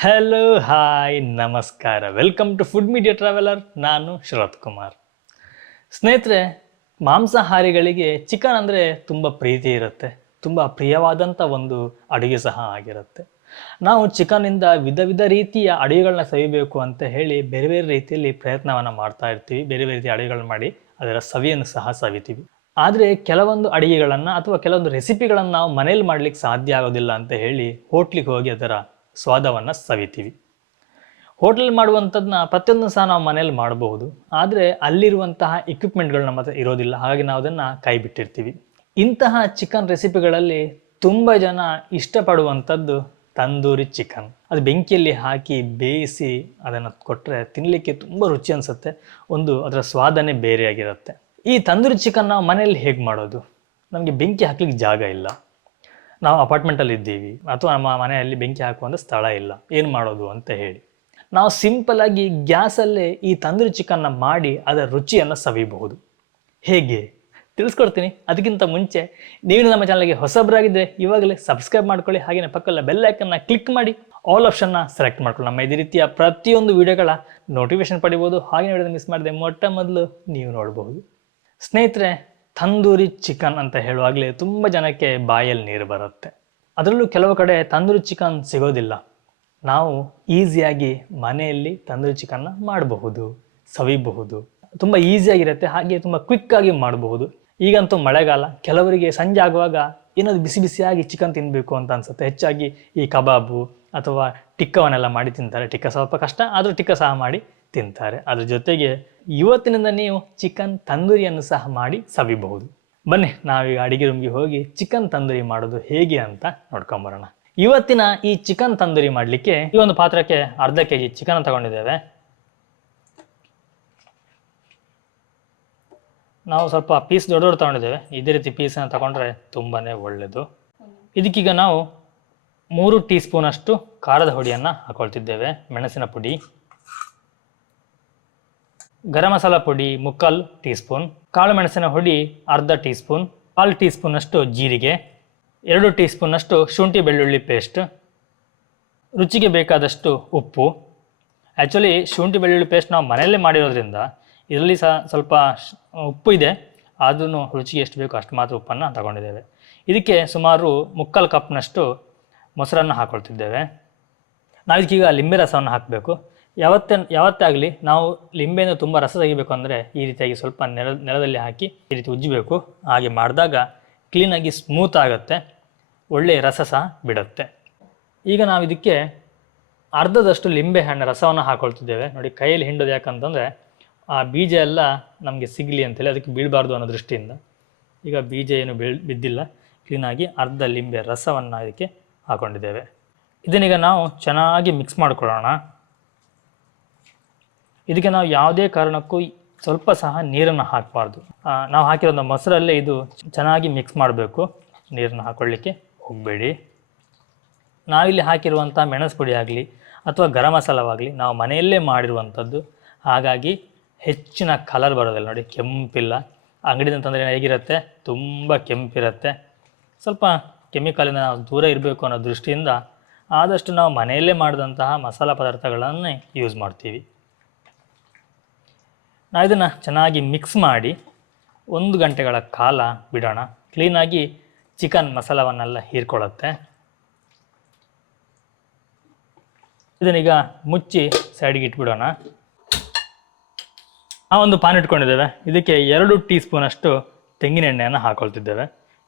Hello hi ನಮಸ್ಕಾರ. Welcome to food media traveller ನಾನು ಶರತ್ ಕುಮಾರ್. ಸ್ನೇಹಿತರೆ, ಮಾಂಸಾಹಾರಿಗಳಿಗೆ ಚಿಕನ್ ಅಂದರೆ ತುಂಬ ಪ್ರೀತಿ ಇರುತ್ತೆ. ತುಂಬ ಪ್ರಿಯವಾದಂಥ ಒಂದು ಅಡುಗೆ ಸಹ ಆಗಿರುತ್ತೆ. ನಾವು ಚಿಕನಿಂದ ವಿಧ ವಿಧ ರೀತಿಯ ಅಡುಗೆಗಳನ್ನ ಸವಿಬೇಕು ಅಂತ ಹೇಳಿ ಬೇರೆ ಬೇರೆ ರೀತಿಯಲ್ಲಿ ಪ್ರಯತ್ನವನ್ನು ಮಾಡ್ತಾ ಇರ್ತೀವಿ. ಬೇರೆ ಬೇರೆ ರೀತಿಯ ಅಡುಗೆಗಳನ್ನ ಮಾಡಿ ಅದರ ಸವಿಯನ್ನು ಸಹ ಸವಿತೀವಿ. ಆದರೆ ಕೆಲವೊಂದು ಅಡುಗೆಗಳನ್ನು ಅಥವಾ ಕೆಲವೊಂದು ರೆಸಿಪಿಗಳನ್ನು ನಾವು ಮನೇಲಿ ಮಾಡ್ಲಿಕ್ಕೆ ಸಾಧ್ಯ ಆಗೋದಿಲ್ಲ ಅಂತ ಹೇಳಿ ಹೋಟ್ಲಿಗೆ ಹೋಗಿ ಅದರ ಸ್ವಾದವನ್ನು ಸವಿತೀವಿ. ಹೋಟೆಲ್ ಮಾಡುವಂಥದ್ದನ್ನ ಪ್ರತಿಯೊಂದು ಸಹ ನಾವು ಮನೇಲಿ ಮಾಡಬಹುದು. ಆದರೆ ಅಲ್ಲಿರುವಂತಹ ಇಕ್ವಿಪ್ಮೆಂಟ್ಗಳು ನಮ್ಮ ಹತ್ರ ಇರೋದಿಲ್ಲ. ಹಾಗಾಗಿ ನಾವು ಅದನ್ನು ಕೈ ಬಿಟ್ಟಿರ್ತೀವಿ ಇಂತಹ ಚಿಕನ್ ರೆಸಿಪಿಗಳಲ್ಲಿ ತುಂಬ ಜನ ಇಷ್ಟಪಡುವಂಥದ್ದು ತಂದೂರಿ ಚಿಕನ್ ಅದು ಬೆಂಕಿಯಲ್ಲಿ ಹಾಕಿ ಬೇಯಿಸಿ ಅದನ್ನು ಕೊಟ್ಟರೆ ತಿನ್ನಲಿಕ್ಕೆ ತುಂಬ ರುಚಿ ಅನಿಸುತ್ತೆ. ಒಂದು ಅದರ ಸ್ವಾದನೇ ಬೇರೆಯಾಗಿರುತ್ತೆ. ಈ ತಂದೂರಿ ಚಿಕನ್ ನಾವು ಮನೆಯಲ್ಲಿ ಹೇಗೆ ಮಾಡೋದು? ನಮಗೆ ಬೆಂಕಿ ಹಾಕ್ಲಿಕ್ಕೆ ಜಾಗ ಇಲ್ಲ. ನಾವು ಅಪಾರ್ಟ್ಮೆಂಟಲ್ಲಿ ಇದ್ದೀವಿ. ಅಥವಾ ನಮ್ಮ ಮನೆಯಲ್ಲಿ ಬೆಂಕಿ ಹಾಕುವಂಥ ಸ್ಥಳ ಇಲ್ಲ. ಏನು ಮಾಡೋದು ಅಂತ ಹೇಳಿ. ನಾವು ಸಿಂಪಲ್ ಆಗಿ ಗ್ಯಾಸಲ್ಲೇ ಈ ತಂದೂರಿ ಚಿಕನ್ನ ಮಾಡಿ ಅದರ ರುಚಿಯನ್ನು ಸವಿಬಹುದು ಹೇಗೆ? ತಿಳಿಸ್ಕೊಡ್ತೀನಿ. ಅದಕ್ಕಿಂತ ಮುಂಚೆ ನೀವು ನಮ್ಮ ಚಾನಲ್ಗೆ ಹೊಸಬರಾಗಿದ್ದರೆ ಇವಾಗಲೇ ಸಬ್ಸ್ಕ್ರೈಬ್ ಮಾಡ್ಕೊಳ್ಳಿ. ಹಾಗೆಯೇ ಪಕ್ಕದ ಬೆಲ್ ಐಕನ್ನ ಕ್ಲಿಕ್ ಮಾಡಿ. ಆಲ್ ಆಪ್ಷನ್ನ ಸೆಲೆಕ್ಟ್ ಮಾಡ್ಕೊಳ್ಳಿ. ನಮ್ಮ ಇದೇ ರೀತಿಯ ಪ್ರತಿಯೊಂದು ವಿಡಿಯೋಗಳ ನೋಟಿಫಿಕೇಶನ್ ಪಡಿಬೋದು. ಹಾಗೆ ವಿಡಿಯೋ ಮಿಸ್ ಮಾಡದೆ ಮೊಟ್ಟ ಮೊದಲು ನೀವು ನೋಡಬಹುದು. ಸ್ನೇಹಿತರೆ ತಂದೂರಿ ಚಿಕನ್ ಅಂತ ಹೇಳುವಾಗಲೇ ತುಂಬ ಜನಕ್ಕೆ ಬಾಯಲ್ಲಿ ನೀರು ಬರುತ್ತೆ. ಅದರಲ್ಲೂ ಕೆಲವು ಕಡೆ ತಂದೂರಿ ಚಿಕನ್ ಸಿಗೋದಿಲ್ಲ. ನಾವು ಈಸಿಯಾಗಿ ಮನೆಯಲ್ಲಿ ತಂದೂರಿ ಚಿಕನ್ನ ಮಾಡಬಹುದು ಸವಿಬಹುದು ತುಂಬ ಈಸಿಯಾಗಿರುತ್ತೆ, ಹಾಗೆ ತುಂಬ ಕ್ವಿಕ್ಕಾಗಿ ಮಾಡಬಹುದು. ಈಗಂತೂ ಮಳೆಗಾಲ, ಕೆಲವರಿಗೆ ಸಂಜೆ ಆಗುವಾಗ ಏನಾದ್ರು ಬಿಸಿ ಬಿಸಿಯಾಗಿ ಚಿಕನ್ ತಿನ್ನಬೇಕು ಅಂತ ಅನ್ಸುತ್ತೆ. ಹೆಚ್ಚಾಗಿ ಈ ಕಬಾಬು ಅಥವಾ ಟಿಕ್ಕವನ್ನೆಲ್ಲ ಮಾಡಿ ತಿಂತಾರೆ. ಟಿಕ್ಕ ಸ್ವಲ್ಪ ಕಷ್ಟ, ಆದರೂ ಟಿಕ್ಕ ಸಹ ಮಾಡಿ ತಿಂತಾರೆ. ಅದ್ರ ಜೊತೆಗೆ ಇವತ್ತಿನಿಂದ ನೀವು ಚಿಕನ್ ತಂದೂರಿಯನ್ನು ಸಹ ಮಾಡಿ ಸವಿಬಹುದು. ಬನ್ನಿ, ನಾವೀಗ ಅಡಿಗೆ ರೂಮ್ಗೆ ಹೋಗಿ ಚಿಕನ್ ತಂದೂರಿ ಮಾಡೋದು ಹೇಗೆ ಅಂತ ನೋಡ್ಕೊಂಬರೋಣ. ಇವತ್ತಿನ ಈ ಚಿಕನ್ ತಂದೂರಿ ಮಾಡಲಿಕ್ಕೆ ಈ ಒಂದು ಪಾತ್ರಕ್ಕೆ ಅರ್ಧ ಕೆ ಜಿ ಚಿಕನ್ ತಗೊಂಡಿದ್ದೇವೆ. ನಾವು ಸ್ವಲ್ಪ ಪೀಸ್ ದೊಡ್ಡ ದೊಡ್ಡ ತಗೊಂಡಿದ್ದೇವೆ. ಇದೇ ರೀತಿ ಪೀಸನ್ನು ತಗೊಂಡ್ರೆ ತುಂಬಾ ಒಳ್ಳೆಯದು. ಇದಕ್ಕೀಗ ನಾವು ಮೂರು ಟೀ ಸ್ಪೂನಷ್ಟು ಖಾರದ ಹುಡಿಯನ್ನು ಹಾಕೊಳ್ತಿದ್ದೇವೆ. ಮೆಣಸಿನ ಪುಡಿ ಗರಂ ಮಸಾಲ ಪುಡಿ ಮುಕ್ಕಾಲು ಟೀ ಸ್ಪೂನ್ ಕಾಳು ಮೆಣಸಿನ ಹುಡಿ ಅರ್ಧ ಟೀ ಸ್ಪೂನ್ ಕಾಲು ಟೀ ಸ್ಪೂನಷ್ಟು ಜೀರಿಗೆ, ಎರಡು ಟೀ ಸ್ಪೂನಷ್ಟು ಶುಂಠಿ ಬೆಳ್ಳುಳ್ಳಿ ಪೇಸ್ಟ್. ರುಚಿಗೆ ಬೇಕಾದಷ್ಟು ಉಪ್ಪು. ಆ್ಯಕ್ಚುಲಿ ಶುಂಠಿ ಬೆಳ್ಳುಳ್ಳಿ ಪೇಸ್ಟ್ ನಾವು ಮನೆಯಲ್ಲೇ ಮಾಡಿರೋದ್ರಿಂದ ಇದರಲ್ಲಿ ಸಹ ಸ್ವಲ್ಪ ಉಪ್ಪು ಇದೆ ಅದನ್ನು ರುಚಿಗೆ ಎಷ್ಟು ಬೇಕೋ ಅಷ್ಟು ಮಾತ್ರ ಉಪ್ಪನ್ನು ತಗೊಂಡಿದ್ದೇವೆ. ಇದಕ್ಕೆ ಸುಮಾರು ಮುಕ್ಕಾಲು ಕಪ್ನಷ್ಟು ಮೊಸರನ್ನು ಹಾಕ್ಕೊಳ್ತಿದ್ದೇವೆ ನಾವು ಇದಕ್ಕೀಗ ಲಿಂಬೆ ರಸವನ್ನು ಹಾಕಬೇಕು. ಯಾವತ್ತೇ ಯಾವತ್ತೇ ಆಗಲಿ ನಾವು ಲಿಂಬೆಯಿಂದ ತುಂಬ ರಸ ತೆಗಿಬೇಕು ಅಂದರೆ ಈ ರೀತಿಯಾಗಿ ಸ್ವಲ್ಪ ನೆಲ, ನೆಲದಲ್ಲಿ ಹಾಕಿ ಈ ರೀತಿ ಉಜ್ಜಬೇಕು. ಹಾಗೆ ಮಾಡಿದಾಗ ಕ್ಲೀನಾಗಿ ಸ್ಮೂತ್ ಆಗುತ್ತೆ. ಒಳ್ಳೆಯ ರಸ ಸಹ ಬಿಡುತ್ತೆ. ಈಗ ನಾವು ಇದಕ್ಕೆ ಅರ್ಧದಷ್ಟು ಲಿಂಬೆ ಹಣ್ಣು ರಸವನ್ನು ಹಾಕೊಳ್ತಿದ್ದೇವೆ. ನೋಡಿ ಕೈಯಲ್ಲಿ ಹಿಂಡೋದು ಯಾಕಂತಂದರೆ ಆ ಬೀಜ ಎಲ್ಲ ನಮಗೆ ಸಿಗಲಿ ಅಂತೇಳಿ ಅದಕ್ಕೆ ಬೀಳಬಾರ್ದು ಅನ್ನೋ ದೃಷ್ಟಿಯಿಂದ. ಈಗ ಬೀಜ ಏನು ಬೀಳ್, ಬಿದ್ದಿಲ್ಲ. ಕ್ಲೀನಾಗಿ ಅರ್ಧ ಲಿಂಬೆ ರಸವನ್ನು ಇದಕ್ಕೆ ಹಾಕೊಂಡಿದ್ದೇವೆ. ಇದನ್ನೀಗ ನಾವು ಚೆನ್ನಾಗಿ ಮಿಕ್ಸ್ ಮಾಡ್ಕೊಳ್ಳೋಣ. ಇದಕ್ಕೆ ನಾವು ಯಾವುದೇ ಕಾರಣಕ್ಕೂ ಸ್ವಲ್ಪ ಸಹ ನೀರನ್ನು ಹಾಕಬಾರ್ದು. ನಾವು ಹಾಕಿರೋ ಮೊಸರಲ್ಲೇ ಇದು ಚೆನ್ನಾಗಿ ಮಿಕ್ಸ್ ಮಾಡಬೇಕು. ನೀರನ್ನು ಹಾಕೊಳ್ಳಿಕ್ಕೆ ಹೋಗಬೇಡಿ. ನಾವಿಲ್ಲಿ ಹಾಕಿರುವಂಥ ಮೆಣಸು ಪುಡಿ ಆಗಲಿ ಅಥವಾ ಗರಂ ಮಸಾಲವಾಗಲಿ ನಾವು ಮನೆಯಲ್ಲೇ ಮಾಡಿರುವಂಥದ್ದು. ಹಾಗಾಗಿ ಹೆಚ್ಚಿನ ಕಲರ್ ಬರೋದಿಲ್ಲ ನೋಡಿ, ಕೆಂಪಿಲ್ಲ. ಅಂಗಡಿಯಿಂದ ತಂದರೆ ಹೇಗಿರುತ್ತೆ? ತುಂಬ ಕೆಂಪಿರುತ್ತೆ. ಸ್ವಲ್ಪ ಕೆಮಿಕಲಿಂದ ನಾವು ದೂರ ಇರಬೇಕು ಅನ್ನೋ ದೃಷ್ಟಿಯಿಂದ ಆದಷ್ಟು ನಾವು ಮನೆಯಲ್ಲೇ ಮಾಡಿದಂತಹ ಮಸಾಲ ಪದಾರ್ಥಗಳನ್ನೇ ಯೂಸ್ ಮಾಡ್ತೀವಿ. ನಾವು ಇದನ್ನು ಚೆನ್ನಾಗಿ ಮಿಕ್ಸ್ ಮಾಡಿ ಒಂದು ಗಂಟೆಗಳ ಕಾಲ ಬಿಡೋಣ. ಕ್ಲೀನಾಗಿ ಚಿಕನ್ ಮಸಾಲವನ್ನೆಲ್ಲ ಹೀರ್ಕೊಳ್ಳುತ್ತೆ. ಇದನ್ನೀಗ ಮುಚ್ಚಿ ಸೈಡ್ಗೆ ಇಟ್ಬಿಡೋಣ. ನಾವೊಂದು ಪಾನ್ ಇಟ್ಕೊಂಡಿದ್ದೇವೆ. ಇದಕ್ಕೆ ಎರಡು ಟೀ ಸ್ಪೂನಷ್ಟು ತೆಂಗಿನ ಎಣ್ಣೆಯನ್ನು ಹಾಕೊಳ್ತಿದ್ದೇವೆ.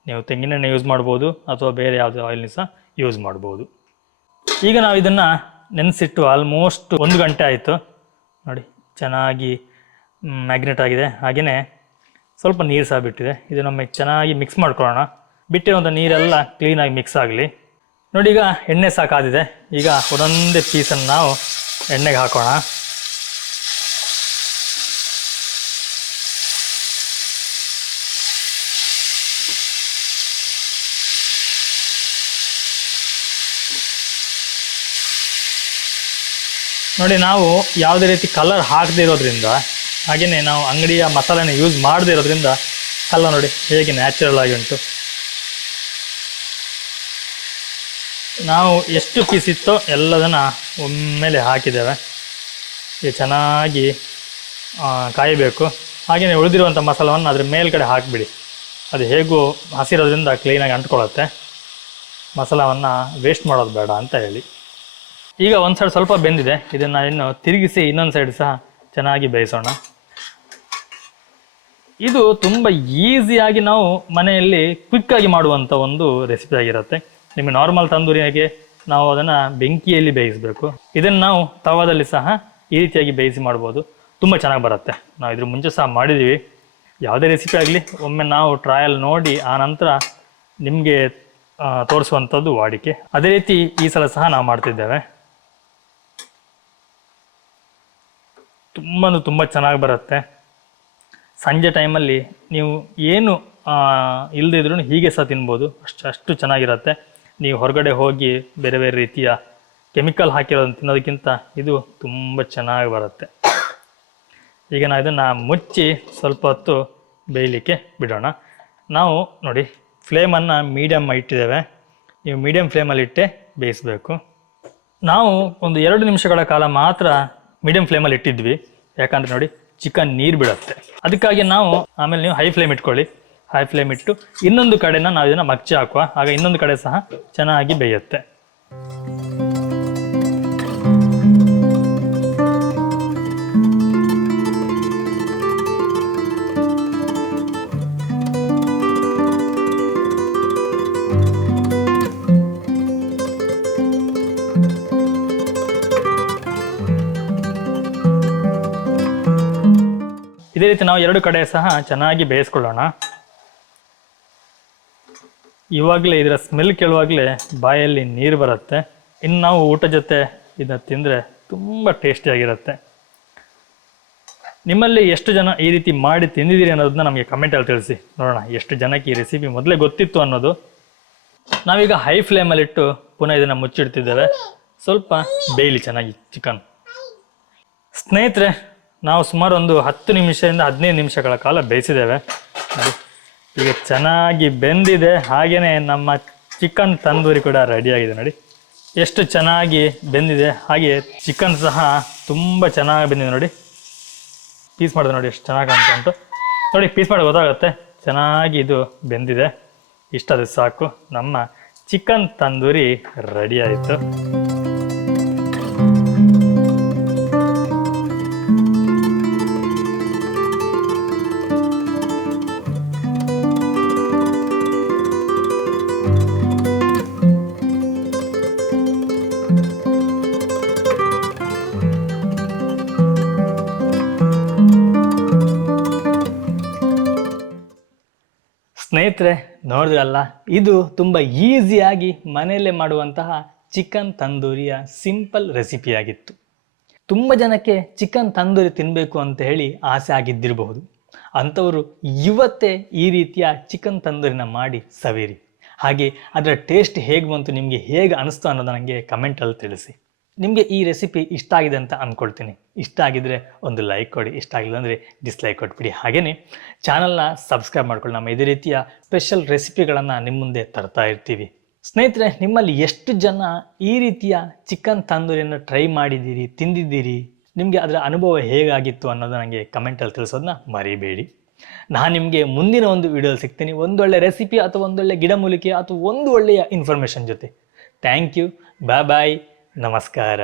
ನೀವು ತೆಂಗಿನೆಣ್ಣೆ ಯೂಸ್ ಮಾಡ್ಬೋದು ಅಥವಾ ಬೇರೆ ಯಾವುದೇ ಆಯಿಲ್ನ ಸಹ ಯೂಸ್ ಮಾಡ್ಬೋದು. ಈಗ ನಾವು ಇದನ್ನು ನೆನೆಸಿಟ್ಟು ಆಲ್ಮೋಸ್ಟ್ ಒಂದು ಗಂಟೆ ಆಯಿತು. ನೋಡಿ, ಚೆನ್ನಾಗಿ ಮ್ಯಾಗ್ನೆಟ್ ಆಗಿದೆ. ಹಾಗೆಯೇ ಸ್ವಲ್ಪ ನೀರು ಸಹ ಬಿಟ್ಟಿದೆ. ಇದು ನಮಗೆ ಚೆನ್ನಾಗಿ ಮಿಕ್ಸ್ ಮಾಡ್ಕೊಳ್ಳೋಣ. ಬಿಟ್ಟಿರುವಂಥ ನೀರೆಲ್ಲ ಕ್ಲೀನಾಗಿ ಮಿಕ್ಸ್ ಆಗಲಿ. ನೋಡಿ ಈಗ ಎಣ್ಣೆ ಸಾಕಾದಿದೆ ಈಗ ಒಂದೊಂದೇ ಪೀಸನ್ನು ನಾವು ಎಣ್ಣೆಗೆ ಹಾಕೋಣ. ನೋಡಿ ನಾವು ಯಾವುದೇ ರೀತಿ ಕಲರ್ ಹಾಕದೇ ಇರೋದ್ರಿಂದ ಹಾಗೆಯೇ ನಾವು ಅಂಗಡಿಯ ಮಸಾಲೆನ ಯೂಸ್ ಮಾಡದೇ ಇರೋದ್ರಿಂದ ಅಲ್ಲ ನೋಡಿ ಹೇಗೆ ನ್ಯಾಚುರಲ್ ಆಗಿ ಉಂಟು. ನಾವು ಎಷ್ಟು ಪೀಸ್ ಇತ್ತೋ ಎಲ್ಲದನ್ನು ಒಮ್ಮೆಲೆ ಹಾಕಿದ್ದೇವೆ. ಇದು ಚೆನ್ನಾಗಿ ಕಾಯಬೇಕು. ಹಾಗೆಯೇ ಉಳಿದಿರುವಂಥ ಮಸಾಲವನ್ನು ಅದ್ರ ಮೇಲ್ಗಡೆ ಹಾಕಿಬಿಡಿ. ಅದು ಹೇಗೂ ಹಸಿರೋದ್ರಿಂದ ಕ್ಲೀನಾಗಿ ಅಂಟ್ಕೊಳ್ಳುತ್ತೆ. ಮಸಾಲವನ್ನು ವೇಸ್ಟ್ ಮಾಡೋದು ಬೇಡ ಅಂತ ಹೇಳಿ. ಈಗ ಒಂದು ಸೈಡ್ ಸ್ವಲ್ಪ ಬೆಂದಿದೆ. ಇದನ್ನು ಇನ್ನು ತಿರುಗಿಸಿ ಇನ್ನೊಂದು ಸೈಡ್ ಸಹ ಚೆನ್ನಾಗಿ ಬೇಯಿಸೋಣ. ಇದು ತುಂಬ ಈಸಿಯಾಗಿ ನಾವು ಮನೆಯಲ್ಲಿ ಕ್ವಿಕ್ಕಾಗಿ ಮಾಡುವಂಥ ಒಂದು ರೆಸಿಪಿ ಆಗಿರುತ್ತೆ. ನಿಮಗೆ ನಾರ್ಮಲ್ ತಂದೂರಿಗೆ ನಾವು ಅದನ್ನು ಬೆಂಕಿಯಲ್ಲಿ ಬೇಯಿಸಬೇಕು. ಇದನ್ನು ನಾವು ತವಾದಲ್ಲಿ ಸಹ ಈ ರೀತಿಯಾಗಿ ಬೇಯಿಸಿ ಮಾಡ್ಬೋದು. ತುಂಬ ಚೆನ್ನಾಗಿ ಬರುತ್ತೆ. ನಾವು ಇದ್ರ ಮುಂಚೆ ಸಹ ಮಾಡಿದ್ದೀವಿ ಯಾವುದೇ ರೆಸಿಪಿ ಆಗಲಿ, ಒಮ್ಮೆ ನಾವು ಟ್ರಯಲ್ ನೋಡಿ ಆ ನಂತರ ನಿಮಗೆ ತೋರಿಸುವಂಥದ್ದು ವಾಡಿಕೆ. ಅದೇ ರೀತಿ ಈ ಸಲ ಸಹ ನಾವು ಮಾಡ್ತಿದ್ದೇವೆ. ತುಂಬ ತುಂಬ ಚೆನ್ನಾಗಿ ಬರುತ್ತೆ. ಸಂಜೆ ಟೈಮಲ್ಲಿ ನೀವು ಏನು ಇಲ್ಲದಿದ್ರೂ ಹೀಗೆ ಸಹ ತಿನ್ಬೋದು. ಅಷ್ಟು ಅಷ್ಟು ಚೆನ್ನಾಗಿರುತ್ತೆ. ನೀವು ಹೊರಗಡೆ ಹೋಗಿ ಬೇರೆ ಬೇರೆ ರೀತಿಯ ಕೆಮಿಕಲ್ ಹಾಕಿರೋದನ್ನು ತಿನ್ನೋದಕ್ಕಿಂತ ಇದು ತುಂಬ ಚೆನ್ನಾಗಿ ಬರುತ್ತೆ. ಈಗ ನಾವು ಇದನ್ನು ಮುಚ್ಚಿ ಸ್ವಲ್ಪ ಹೊತ್ತು ಬೇಯಲಿಕ್ಕೆ ಬಿಡೋಣ. ನಾವು ನೋಡಿ ಫ್ಲೇಮನ್ನು ಮೀಡಿಯಮ್ ಇಟ್ಟಿದ್ದೇವೆ. ನೀವು ಮೀಡಿಯಮ್ ಫ್ಲೇಮಲ್ಲಿ ಇಟ್ಟೆ ಬೇಯಿಸಬೇಕು. ನಾವು ಒಂದು ಎರಡು ನಿಮಿಷಗಳ ಕಾಲ ಮಾತ್ರ ಮೀಡಿಯಂ ಫ್ಲೇಮಲ್ಲಿ ಇಟ್ಟಿದ್ವಿ. ಯಾಕಂದ್ರೆ ನೋಡಿ, ಚಿಕನ್ ನೀರು ಬಿಡುತ್ತೆ. ಅದಕ್ಕಾಗಿ ನಾವು ಆಮೇಲೆ ನೀವು ಹೈ ಫ್ಲೇಮ್ ಇಟ್ಕೊಳ್ಳಿ. ಹೈ ಫ್ಲೇಮ್ ಇಟ್ಟು ಇನ್ನೊಂದು ಕಡೆನ ನಾವು ಇದನ್ನು ಮಗ್ಚಿ ಹಾಕುವ. ಆಗ ಇನ್ನೊಂದು ಕಡೆ ಸಹ ಚೆನ್ನಾಗಿ ಬೇಯುತ್ತೆ. ಇದೇ ರೀತಿ ನಾವು ಎರಡು ಕಡೆ ಸಹ ಚೆನ್ನಾಗಿ ಬೇಯಿಸ್ಕೊಳ್ಳೋಣ. ಇವಾಗಲೇ ಇದರ ಸ್ಮೆಲ್ ಕೇಳುವಾಗಲೇ ಬಾಯಲ್ಲಿ ನೀರು ಬರುತ್ತೆ. ಇನ್ನು ನಾವು ಊಟ ಜೊತೆ ಇದನ್ನ ತಿಂದರೆ ತುಂಬ ಟೇಸ್ಟಿಯಾಗಿರುತ್ತೆ ನಿಮ್ಮಲ್ಲಿ ಎಷ್ಟು ಜನ ಈ ರೀತಿ ಮಾಡಿ ತಿಂದಿದ್ದೀರಿ ಅನ್ನೋದನ್ನ ನಮಗೆ ಕಮೆಂಟಲ್ಲಿ ತಿಳಿಸಿ. ನೋಡೋಣ, ಎಷ್ಟು ಜನಕ್ಕೆ ಈ ರೆಸಿಪಿ ಮೊದಲೇ ಗೊತ್ತಿತ್ತು ಅನ್ನೋದು. ನಾವೀಗ ಹೈ ಫ್ಲೇಮಲ್ಲಿಟ್ಟು ಪುನಃ ಇದನ್ನು ಮುಚ್ಚಿಡ್ತಿದ್ದೇವೆ. ಸ್ವಲ್ಪ ಬೇಯಲಿ ಚೆನ್ನಾಗಿ ಚಿಕನ್. ಸ್ನೇಹಿತರೆ ನಾವು ಸುಮಾರು ಒಂದು ಹತ್ತು ನಿಮಿಷದಿಂದ ಹದಿನೈದು ನಿಮಿಷಗಳ ಕಾಲ ಬೇಯಿಸಿದ್ದೇವೆ. ಈಗ ಚೆನ್ನಾಗಿ ಬೆಂದಿದೆ. ಹಾಗೆಯೇ ನಮ್ಮ ಚಿಕನ್ ತಂದೂರಿ ಕೂಡ ರೆಡಿಯಾಗಿದೆ ನೋಡಿ, ಎಷ್ಟು ಚೆನ್ನಾಗಿ ಬೆಂದಿದೆ. ಹಾಗೆ ಚಿಕನ್ ಸಹ ತುಂಬ ಚೆನ್ನಾಗಿ ಬೆಂದಿದೆ. ನೋಡಿ ಪೀಸ್ ಮಾಡಿದೆ. ನೋಡಿ, ಎಷ್ಟು ಚೆನ್ನಾಗಿ ಅಂತ ನೋಡಿ ಪೀಸ್ ಮಾಡಿ ಗೊತ್ತಾಗುತ್ತೆ. ಚೆನ್ನಾಗಿ ಇದು ಬೆಂದಿದೆ. ಇಷ್ಟಾದ ಸಾಕು. ನಮ್ಮ ಚಿಕನ್ ತಂದೂರಿ ರೆಡಿ ಆಯಿತು. ಸ್ನೇಹಿತರೆ, ನೋಡಿದ್ರಲ್ಲ? ಇದು ತುಂಬ ಈಸಿಯಾಗಿ ಮನೆಯಲ್ಲೇ ಮಾಡುವಂತಹ ಚಿಕನ್ ತಂದೂರಿಯ ಸಿಂಪಲ್ ರೆಸಿಪಿಯಾಗಿತ್ತು ತುಂಬ ಜನಕ್ಕೆ ಚಿಕನ್ ತಂದೂರಿ ತಿನ್ನಬೇಕು ಅಂತ ಹೇಳಿ ಆಸೆ ಆಗಿದ್ದಿರಬಹುದು. ಅಂಥವರು ಇವತ್ತೇ ಈ ರೀತಿಯ ಚಿಕನ್ ತಂದೂರಿನ ಮಾಡಿ ಸವಿರಿ ಹಾಗೆ ಅದರ ಟೇಸ್ಟ್ ಹೇಗೆ ಬಂತು, ನಿಮಗೆ ಹೇಗೆ ಅನಿಸ್ತು ಅನ್ನೋದು ನನಗೆ ಕಮೆಂಟಲ್ಲಿ ತಿಳಿಸಿ. ನಿಮಗೆ ಈ ರೆಸಿಪಿ ಇಷ್ಟ ಆಗಿದೆ ಅಂತ ಅಂದ್ಕೊಳ್ತೀನಿ ಇಷ್ಟ ಆಗಿದ್ರೆ ಒಂದು ಲೈಕ್ ಕೊಡಿ, ಇಷ್ಟ ಆಗಿಲ್ಲ ಅಂದರೆ ಡಿಸ್ಲೈಕ್ ಕೊಟ್ಬಿಡಿ. ಹಾಗೆಯೇ ಚಾನಲ್ನ ಸಬ್ಸ್ಕ್ರೈಬ್ ಮಾಡ್ಕೊಳ್ಳಿ. ನಮ್ಮ ಇದೇ ರೀತಿಯ ಸ್ಪೆಷಲ್ ರೆಸಿಪಿಗಳನ್ನು ನಿಮ್ಮ ಮುಂದೆ ತರ್ತಾ ಇರ್ತೀವಿ. ಸ್ನೇಹಿತರೆ, ನಿಮ್ಮಲ್ಲಿ ಎಷ್ಟು ಜನ ಈ ರೀತಿಯ ಚಿಕನ್ ತಂದೂರಿಯನ್ನು ಟ್ರೈ ಮಾಡಿದ್ದೀರಿ, ತಿಂದಿದ್ದೀರಿ? ನಿಮಗೆ ಅದರ ಅನುಭವ ಹೇಗಾಗಿತ್ತು ಅನ್ನೋದು ನನಗೆ ಕಮೆಂಟಲ್ಲಿ ತಿಳಿಸೋದನ್ನ ಮರಿಬೇಡಿ. ನಾನು ನಿಮಗೆ ಮುಂದಿನ ಒಂದು ವಿಡಿಯೋಲಿ ಸಿಗ್ತೀನಿ. ಒಂದೊಳ್ಳೆ ರೆಸಿಪಿ ಅಥವಾ ಒಂದೊಳ್ಳೆ ಗಿಡಮೂಲಿಕೆ ಅಥವಾ ಒಂದು ಒಳ್ಳೆಯ ಇನ್ಫಾರ್ಮೇಷನ್ ಜೊತೆ. ಥ್ಯಾಂಕ್ ಯು ಬಾಯ್ ಬಾಯ್ ನಮಸ್ಕಾರ